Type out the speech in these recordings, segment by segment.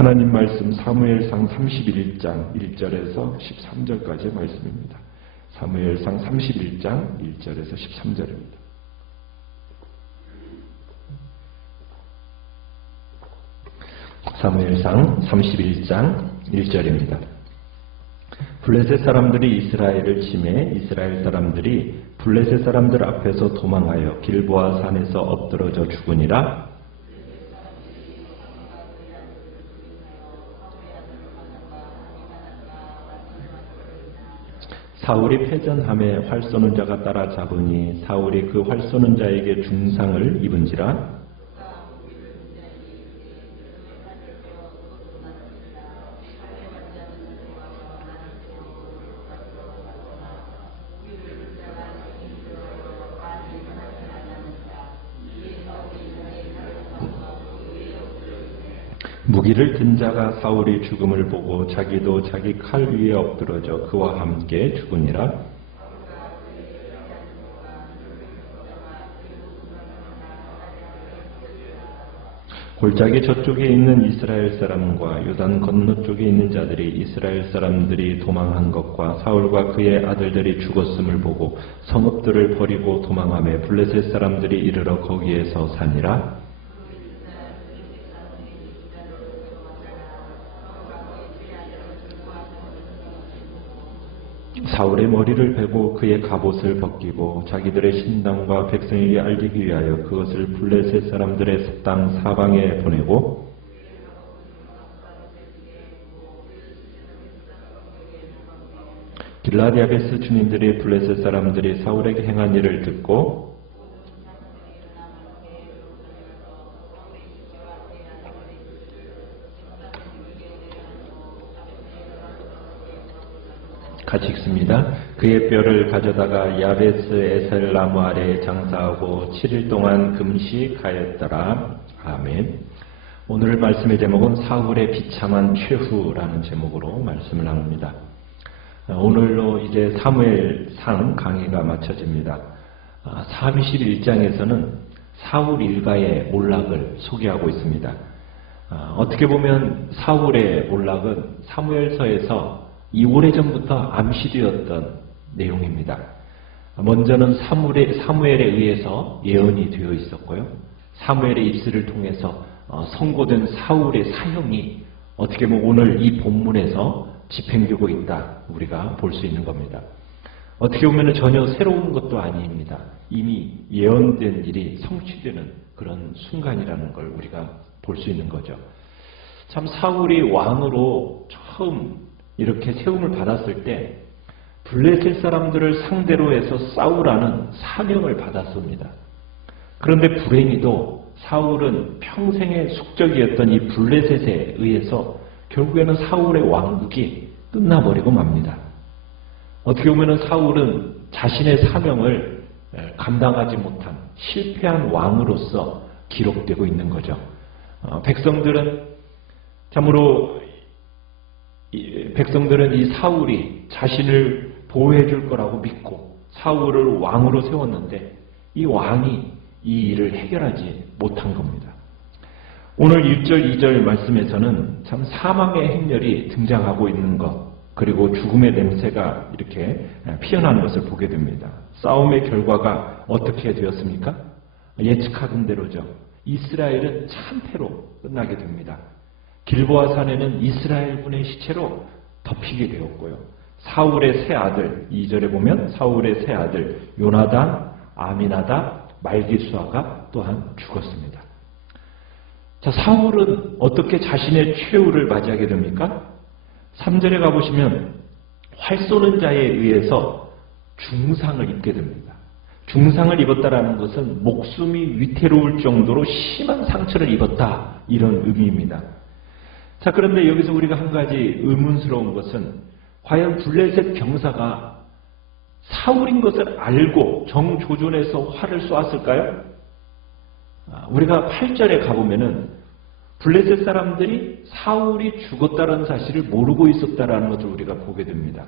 하나님 말씀 사무엘상 31장 1절에서 13절까지의 말씀입니다. 사무엘상 31장 1절에서 13절입니다. 사무엘상 31장 1절입니다. 블레셋 사람들이 이스라엘을 침해 이스라엘 사람들이 블레셋 사람들 앞에서 도망하여 길보아 산에서 엎드러져 죽으니라. 사울이 패전함에 활 쏘는 자가 따라잡으니 사울이 그 활 쏘는 자에게 중상을 입은지라. 무기를 든 자가 사울이 죽음을 보고 자기도 자기 칼 위에 엎드러져 그와 함께 죽으니라. 골짜기 저쪽에 있는 이스라엘 사람과 요단 건너쪽에 있는 자들이 이스라엘 사람들이 도망한 것과 사울과 그의 아들들이 죽었음을 보고 성읍들을 버리고 도망하며 블레셋 사람들이 이르러 거기에서 사니라. 사울의 머리를 베고 그의 갑옷을 벗기고 자기들의 신당과 백성에게 알리기 위하여 그것을 블레셋 사람들의 땅 사방에 보내고 길라디아베스 주민들이 블레셋 사람들이 사울에게 행한 일을 듣고 같이 읽습니다. 그의 뼈를 가져다가 야베스 에셀 나무 아래에 장사하고 7일 동안 금식하였더라. 아멘. 오늘 말씀의 제목은 사울의 비참한 최후라는 제목으로 말씀을 나눕니다. 오늘로 이제 사무엘상 강의가 마쳐집니다. 31장에서는 사울 일가의 몰락을 소개하고 있습니다. 어떻게 보면 사울의 몰락은 사무엘서에서 이 오래전부터 암시되었던 내용입니다. 먼저는 사무엘에 의해서 예언이 되어 있었고요. 사무엘의 입술을 통해서 선고된 사울의 사형이 어떻게 보면 오늘 이 본문에서 집행되고 있다 우리가 볼 수 있는 겁니다. 어떻게 보면 전혀 새로운 것도 아닙니다. 이미 예언된 일이 성취되는 그런 순간이라는 걸 우리가 볼 수 있는 거죠. 참 사울이 왕으로 처음 이렇게 세움을 받았을 때 블레셋 사람들을 상대로 해서 싸우라는 사명을 받았습니다. 그런데 불행히도 사울은 평생의 숙적이었던 이 블레셋에 의해서 결국에는 사울의 왕국이 끝나버리고 맙니다. 어떻게 보면 사울은 자신의 사명을 감당하지 못한 실패한 왕으로서 기록되고 있는 거죠. 백성들은 참으로 백성들은 이 사울이 자신을 보호해 줄 거라고 믿고 사울을 왕으로 세웠는데 이 왕이 이 일을 해결하지 못한 겁니다. 오늘 1절, 2절 말씀에서는 참 사망의 행렬이 등장하고 있는 것 그리고 죽음의 냄새가 이렇게 피어나는 것을 보게 됩니다. 싸움의 결과가 어떻게 되었습니까? 예측하던 대로죠. 이스라엘은 참패로 끝나게 됩니다. 길보아 산에는 이스라엘군의 시체로 덮이게 되었고요. 사울의 세 아들, 2절에 보면 사울의 세 아들 요나단, 아미나답, 말기수아가 또한 죽었습니다. 자, 사울은 어떻게 자신의 최후를 맞이하게 됩니까? 3절에 가보시면 활 쏘는 자에 의해서 중상을 입게 됩니다. 중상을 입었다라는 것은 목숨이 위태로울 정도로 심한 상처를 입었다 이런 의미입니다. 자, 그런데 여기서 우리가 한 가지 의문스러운 것은 과연 블레셋 병사가 사울인 것을 알고 정조준해서 활을 쏘았을까요? 우리가 8절에 가보면은 블레셋 사람들이 사울이 죽었다는 사실을 모르고 있었다는 것을 우리가 보게 됩니다.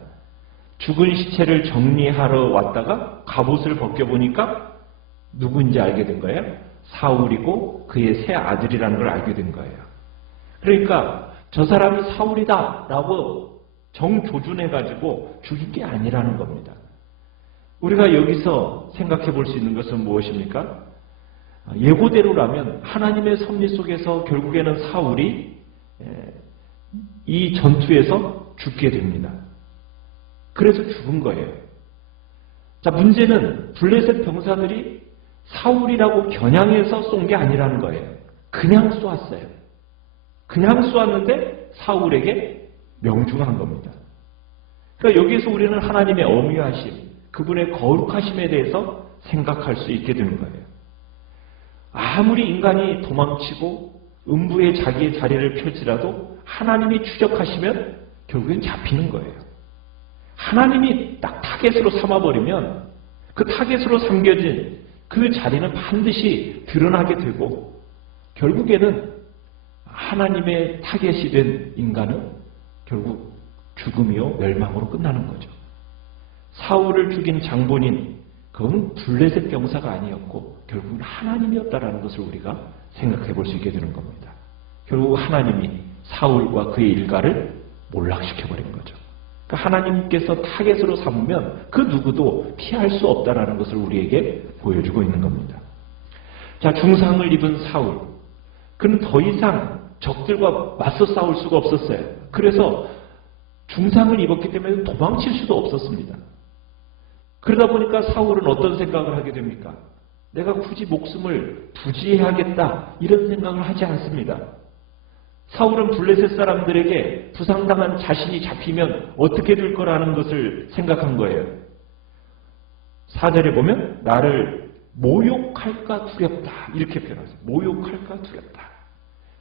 죽은 시체를 정리하러 왔다가 갑옷을 벗겨보니까 누구인지 알게 된 거예요. 사울이고 그의 세 아들이라는 걸 알게 된 거예요. 그러니까 저 사람이 사울이다 라고 정조준해가지고 죽인 게 아니라는 겁니다. 우리가 여기서 생각해 볼 수 있는 것은 무엇입니까? 예고대로라면 하나님의 섭리 속에서 결국에는 사울이 이 전투에서 죽게 됩니다. 그래서 죽은 거예요. 자, 문제는 블레셋 병사들이 사울이라고 겨냥해서 쏜 게 아니라는 거예요. 그냥 쏘았어요. 그냥 쏘았는데 사울에게 명중한 겁니다. 그러니까 여기에서 우리는 하나님의 엄위하심, 그분의 거룩하심에 대해서 생각할 수 있게 되는 거예요. 아무리 인간이 도망치고 음부에 자기의 자리를 펼치라도 하나님이 추적하시면 결국엔 잡히는 거예요. 하나님이 딱 타겟으로 삼아버리면 그 타겟으로 삼겨진 그 자리는 반드시 드러나게 되고 결국에는 하나님의 타겟이 된 인간은 결국 죽음이요 멸망으로 끝나는 거죠. 사울을 죽인 장본인 그건 블레셋 병사가 아니었고 결국은 하나님이었다라는 것을 우리가 생각해 볼 수 있게 되는 겁니다. 결국 하나님이 사울과 그의 일가를 몰락시켜버린 거죠. 그러니까 하나님께서 타겟으로 삼으면 그 누구도 피할 수 없다라는 것을 우리에게 보여주고 있는 겁니다. 자, 중상을 입은 사울. 그는 더 이상 적들과 맞서 싸울 수가 없었어요. 그래서 중상을 입었기 때문에 도망칠 수도 없었습니다. 그러다 보니까 사울은 어떤 생각을 하게 됩니까? 내가 굳이 목숨을 부지해야겠다 이런 생각을 하지 않습니다. 사울은 블레셋 사람들에게 부상당한 자신이 잡히면 어떻게 될 거라는 것을 생각한 거예요. 4절에 보면 나를 모욕할까 두렵다 이렇게 표현하세요. 모욕할까 두렵다.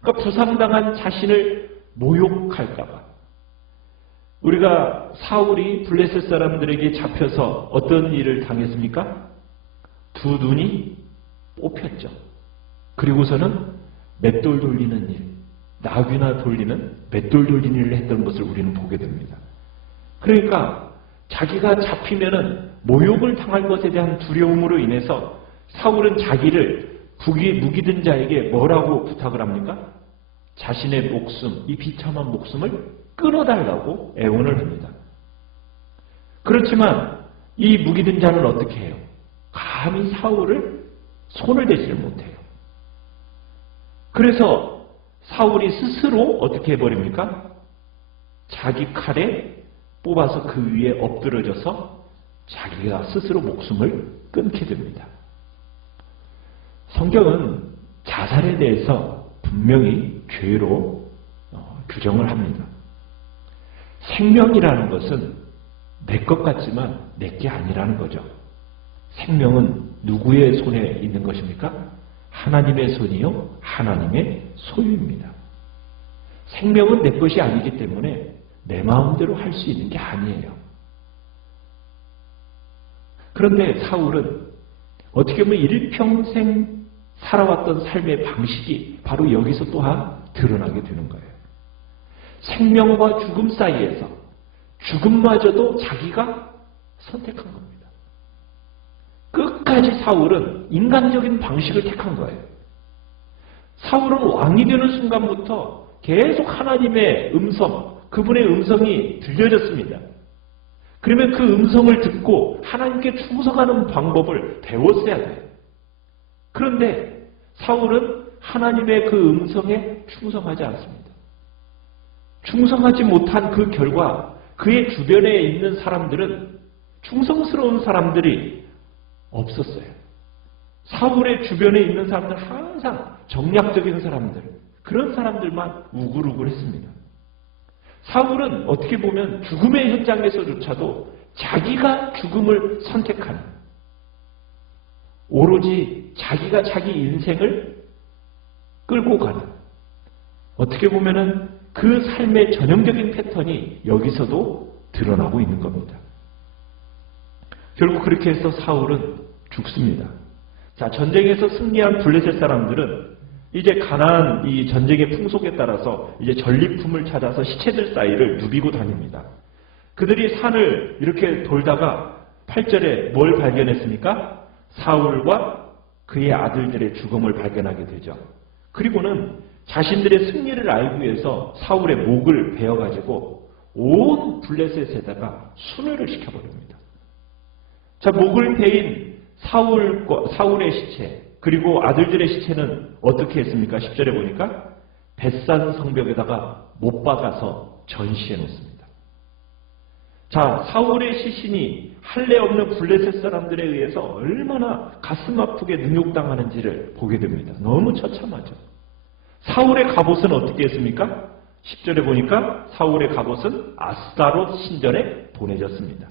그러니까 부상당한 자신을 모욕할까 봐. 우리가 사울이 블레셋 사람들에게 잡혀서 어떤 일을 당했습니까? 두 눈이 뽑혔죠. 그리고서는 맷돌 돌리는 일, 나귀나 돌리는 맷돌 돌리는 일을 했던 것을 우리는 보게 됩니다. 그러니까 자기가 잡히면은 모욕을 당할 것에 대한 두려움으로 인해서 사울은 자기를 무기든 자에게 뭐라고 부탁을 합니까? 자신의 목숨, 이 비참한 목숨을 끊어달라고 애원을 합니다. 그렇지만 이 무기든 자는 어떻게 해요? 감히 사울을 손을 대지를 못해요. 그래서 사울이 스스로 어떻게 해버립니까? 자기 칼에 뽑아서 그 위에 엎드러져서 자기가 스스로 목숨을 끊게 됩니다. 성경은 자살에 대해서 분명히 죄로 규정을 합니다. 생명이라는 것은 내 것 같지만 내 게 아니라는 거죠. 생명은 누구의 손에 있는 것입니까? 하나님의 손이요, 하나님의 소유입니다. 생명은 내 것이 아니기 때문에 내 마음대로 할 수 있는 게 아니에요. 그런데 사울은 어떻게 보면 일평생 살아왔던 삶의 방식이 바로 여기서 또한 드러나게 되는 거예요. 생명과 죽음 사이에서 죽음마저도 자기가 선택한 겁니다. 끝까지 사울은 인간적인 방식을 택한 거예요. 사울은 왕이 되는 순간부터 계속 하나님의 음성, 그분의 음성이 들려졌습니다. 그러면 그 음성을 듣고 하나님께 충성하는 방법을 배웠어야 돼요. 그런데 사울은 하나님의 그 음성에 충성하지 않습니다. 충성하지 못한 그 결과 그의 주변에 있는 사람들은 충성스러운 사람들이 없었어요. 사울의 주변에 있는 사람들은 항상 정략적인 사람들, 그런 사람들만 우글우글했습니다. 사울은 어떻게 보면 죽음의 현장에서조차도 자기가 죽음을 선택하는, 오로지 자기가 자기 인생을 끌고 가는, 어떻게 보면은 그 삶의 전형적인 패턴이 여기서도 드러나고 있는 겁니다. 결국 그렇게 해서 사울은 죽습니다. 자, 전쟁에서 승리한 블레셋 사람들은 이제 가나안 이 전쟁의 풍속에 따라서 이제 전리품을 찾아서 시체들 사이를 누비고 다닙니다. 그들이 산을 이렇게 돌다가 8절에 뭘 발견했습니까? 사울과 그의 아들들의 죽음을 발견하게 되죠. 그리고는 자신들의 승리를 알기 위해서 사울의 목을 베어가지고 온 블레셋에다가 순회를 시켜버립니다. 자, 목을 베인 사울의 시체, 그리고 아들들의 시체는 어떻게 했습니까? 10절에 보니까 벳산 성벽에다가 못 박아서 전시해 놓습니다. 자, 사울의 시신이 할례 없는 블레셋 사람들에 의해서 얼마나 가슴 아프게 능욕당하는지를 보게 됩니다. 너무 처참하죠. 사울의 갑옷은 어떻게 했습니까? 10절에 보니까 사울의 갑옷은 아스타롯 신전에 보내졌습니다.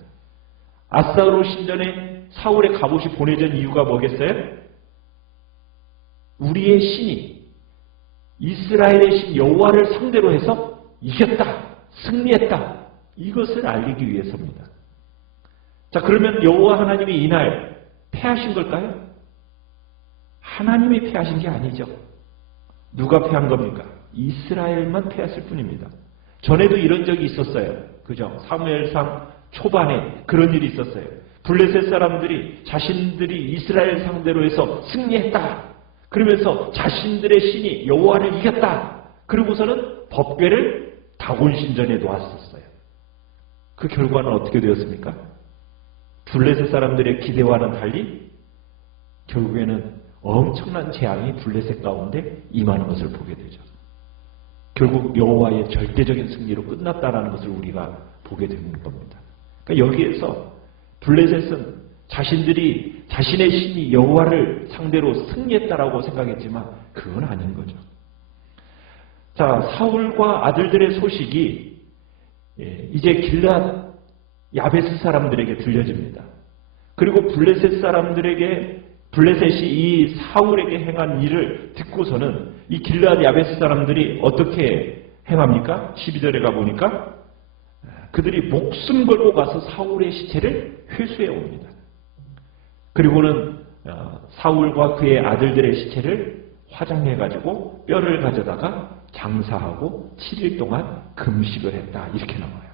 아스타롯 신전에 사울의 갑옷이 보내진 이유가 뭐겠어요? 우리의 신이 이스라엘의 신 여호와를 상대로 해서 이겼다, 승리했다, 이것을 알리기 위해서입니다. 자, 그러면 여호와 하나님이 이날 패하신 걸까요? 하나님이 패하신 게 아니죠. 누가 패한 겁니까? 이스라엘만 패했을 뿐입니다. 전에도 이런 적이 있었어요. 그죠? 사무엘상 초반에 그런 일이 있었어요. 블레셋 사람들이 자신들이 이스라엘 상대로 해서 승리했다, 그러면서 자신들의 신이 여호와를 이겼다, 그러고서는 법궤를 다곤 신전에 놓았었어요. 그 결과는 어떻게 되었습니까? 블레셋 사람들의 기대와는 달리 결국에는 엄청난 재앙이 블레셋 가운데 임하는 것을 보게 되죠. 결국 여호와의 절대적인 승리로 끝났다는 것을 우리가 보게 되는 겁니다. 그러니까 여기에서 블레셋은 자신들이 자신의 신이 여호와를 상대로 승리했다라고 생각했지만 그건 아닌 거죠. 자, 사울과 아들들의 소식이 이제 길앗 야베스 사람들에게 들려집니다. 그리고 블레셋 사람들에게 블레셋이 이 사울에게 행한 일을 듣고서는 이 길앗 야베스 사람들이 어떻게 행합니까? 12절에 가보니까 그들이 목숨 걸고 가서 사울의 시체를 회수해 옵니다. 그리고는 사울과 그의 아들들의 시체를 화장해가지고 뼈를 가져다가 장사하고 7일 동안 금식을 했다, 이렇게 나와요.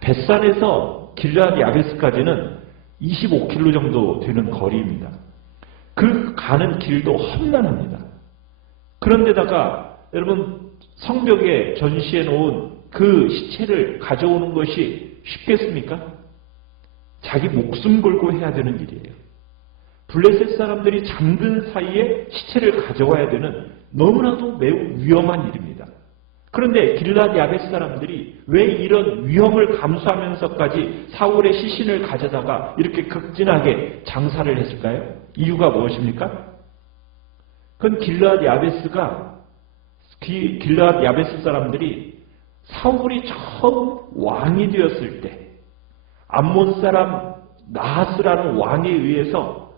벳산에서 길앗 야베스까지는 25km 정도 되는 거리입니다. 그 가는 길도 험난합니다. 그런데다가 여러분, 성벽에 전시해 놓은 그 시체를 가져오는 것이 쉽겠습니까? 자기 목숨 걸고 해야 되는 일이에요. 블레셋 사람들이 잠든 사이에 시체를 가져와야 되는 너무나도 매우 위험한 일입니다. 그런데 길앗 야베스 사람들이 왜 이런 위험을 감수하면서까지 사울의 시신을 가져다가 이렇게 극진하게 장사를 했을까요? 이유가 무엇입니까? 그건 길앗 야베스 사람들이 사울이 처음 왕이 되었을 때 암몬 사람 나하스라는 왕에 의해서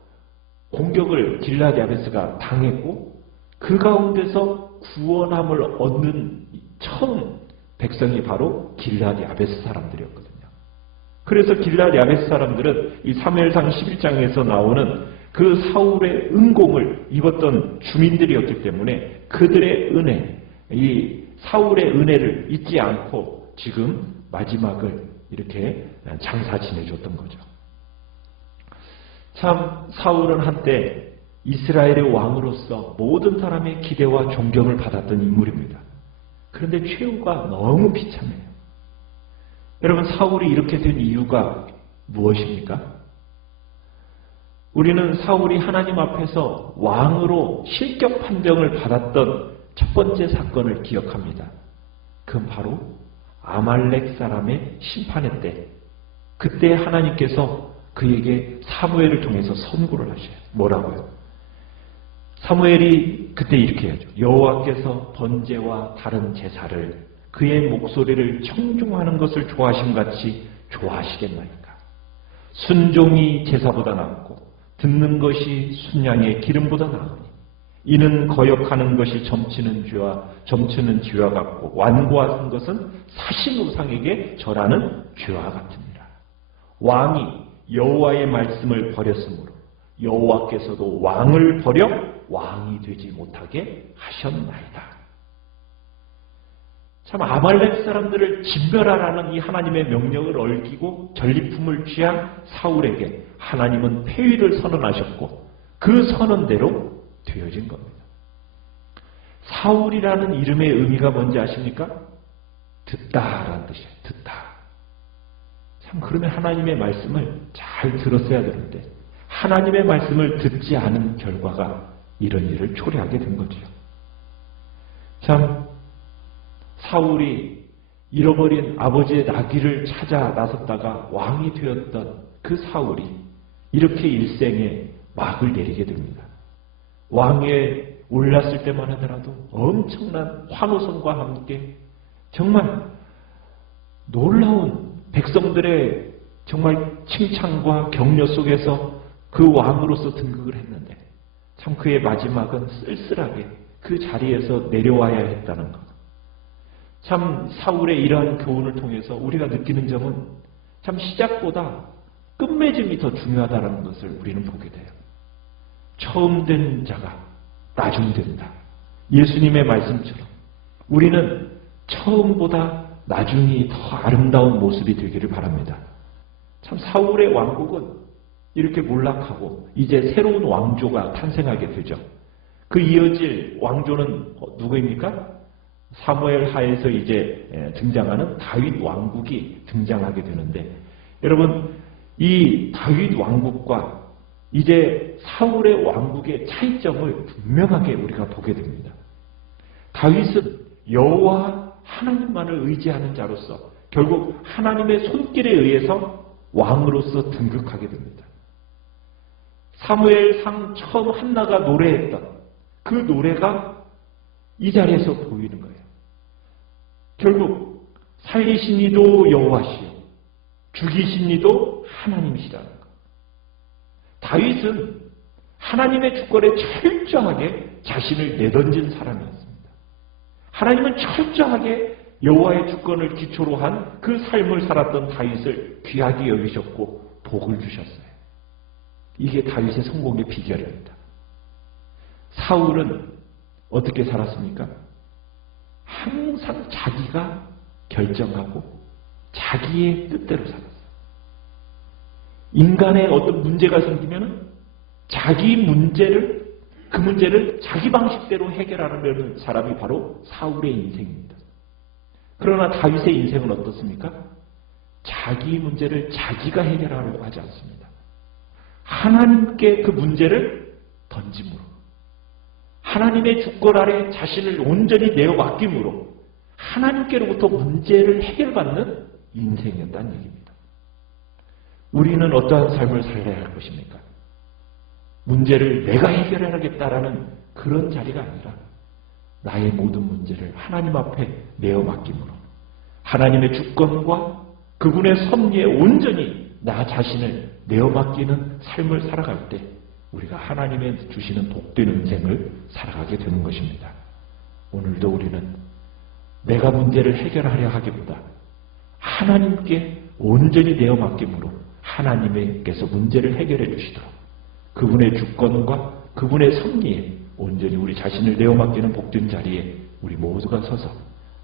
공격을 길앗 야베스가 당했고, 그 가운데서 구원함을 얻는 처음 백성이 바로 길앗 야베스 사람들이었거든요. 그래서 길앗 야베스 사람들은 이 사무엘상 11장에서 나오는 그 사울의 은공을 입었던 주민들이었기 때문에 그들의 은혜, 이 사울의 은혜를 잊지 않고 지금 마지막을 이렇게 장사 지내줬던 거죠. 참, 사울은 한때 이스라엘의 왕으로서 모든 사람의 기대와 존경을 받았던 인물입니다. 그런데 최후가 너무 비참해요. 여러분, 사울이 이렇게 된 이유가 무엇입니까? 우리는 사울이 하나님 앞에서 왕으로 실격 판정을 받았던 첫 번째 사건을 기억합니다. 그건 바로 아말렉 사람의 심판의 때, 그때 하나님께서 그에게 사무엘을 통해서 선고를 하셔요. 뭐라고요? 사무엘이 그때 이렇게 하죠. 여호와께서 번제와 다른 제사를 그의 목소리를 청중하는 것을 좋아하심같이 좋아하시겠나이까. 순종이 제사보다 낫고 듣는 것이 순양의 기름보다 나으니 이는 거역하는 것이 점치는 쥐와 같고 완고한 것은 사신 우상에게 절하는 쥐와 같으니라. 왕이 여호와의 말씀을 버렸으므로 여호와께서도 왕을 버려 왕이 되지 못하게 하셨나이다. 참, 아말렉 사람들을 진멸하라는 이 하나님의 명령을 얽히고 전리품을 취한 사울에게 하나님은 폐위를 선언하셨고 그 선언대로 되어진 겁니다. 사울이라는 이름의 의미가 뭔지 아십니까? 듣다라는 뜻이에요. 듣다. 참 그러면 하나님의 말씀을 잘 들었어야 되는데 하나님의 말씀을 듣지 않은 결과가 이런 일을 초래하게 된 거죠. 참 사울이 잃어버린 아버지의 나귀를 찾아 나섰다가 왕이 되었던 그 사울이 이렇게 일생에 막을 내리게 됩니다. 왕에 올랐을 때만 하더라도 엄청난 환호성과 함께 정말 놀라운 백성들의 정말 칭찬과 격려 속에서 그 왕으로서 등극을 했는데 참 그의 마지막은 쓸쓸하게 그 자리에서 내려와야 했다는 것. 참 사울의 이러한 교훈을 통해서 우리가 느끼는 점은 참 시작보다 끝맺음이 더 중요하다는 것을 우리는 보게 돼요. 처음 된 자가 나중 된다. 예수님의 말씀처럼 우리는 처음보다 나중이 더 아름다운 모습이 되기를 바랍니다. 참 사울의 왕국은 이렇게 몰락하고 이제 새로운 왕조가 탄생하게 되죠. 그 이어질 왕조는 누구입니까? 사무엘 하에서 이제 등장하는 다윗 왕국이 등장하게 되는데 여러분 이 다윗 왕국과 이제 사울의 왕국의 차이점을 분명하게 우리가 보게 됩니다. 다윗은 여호와 하나님만을 의지하는 자로서 결국 하나님의 손길에 의해서 왕으로서 등극하게 됩니다. 사무엘상 처음 한나가 노래했던 그 노래가 이 자리에서 보이는 거예요. 결국 살리신 이도 여호와시요 죽이신 이도 하나님이시라는 것. 다윗은 하나님의 주권에 철저하게 자신을 내던진 사람이었습니다. 하나님은 철저하게 여호와의 주권을 기초로 한 그 삶을 살았던 다윗을 귀하게 여기셨고 복을 주셨어요. 이게 다윗의 성공의 비결입니다. 사울은 어떻게 살았습니까? 항상 자기가 결정하고 자기의 뜻대로 살았어요. 인간의 어떤 문제가 생기면 자기 문제를 그 문제를 자기 방식대로 해결하는 사람이 바로 사울의 인생입니다. 그러나 다윗의 인생은 어떻습니까? 자기 문제를 자기가 해결하려고 하지 않습니다. 하나님께 그 문제를 던짐으로 하나님의 주권 아래 자신을 온전히 내어 맡김으로 하나님께로부터 문제를 해결받는 인생이었다는 얘기입니다. 우리는 어떠한 삶을 살아야 할 것입니까? 문제를 내가 해결해야겠다라는 그런 자리가 아니라 나의 모든 문제를 하나님 앞에 내어 맡김으로 하나님의 주권과 그분의 섭리에 온전히 나 자신을 내어 맡기는 삶을 살아갈 때 우리가 하나님의 주시는 복된 인생을 살아가게 되는 것입니다. 오늘도 우리는 내가 문제를 해결하려 하기보다 하나님께 온전히 내어 맡김으로 하나님께서 문제를 해결해 주시도록 그분의 주권과 그분의 섭리에 온전히 우리 자신을 내어 맡기는 복된 자리에 우리 모두가 서서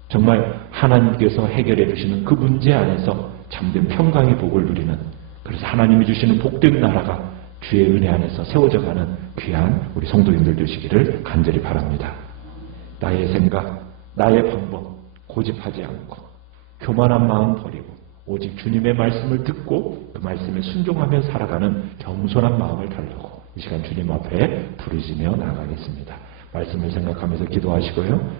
정말 하나님께서 해결해 주시는 그 문제 안에서 참된 평강의 복을 누리는 그래서 하나님이 주시는 복된 나라가 주의 은혜 안에서 세워져가는 귀한 우리 성도님들 되시기를 간절히 바랍니다. 나의 생각, 나의 방법 고집하지 않고 교만한 마음 버리고 오직 주님의 말씀을 듣고 그 말씀에 순종하며 살아가는 겸손한 마음을 달라고 이 시간 주님 앞에 부르짖며 나가겠습니다. 말씀을 생각하면서 기도하시고요.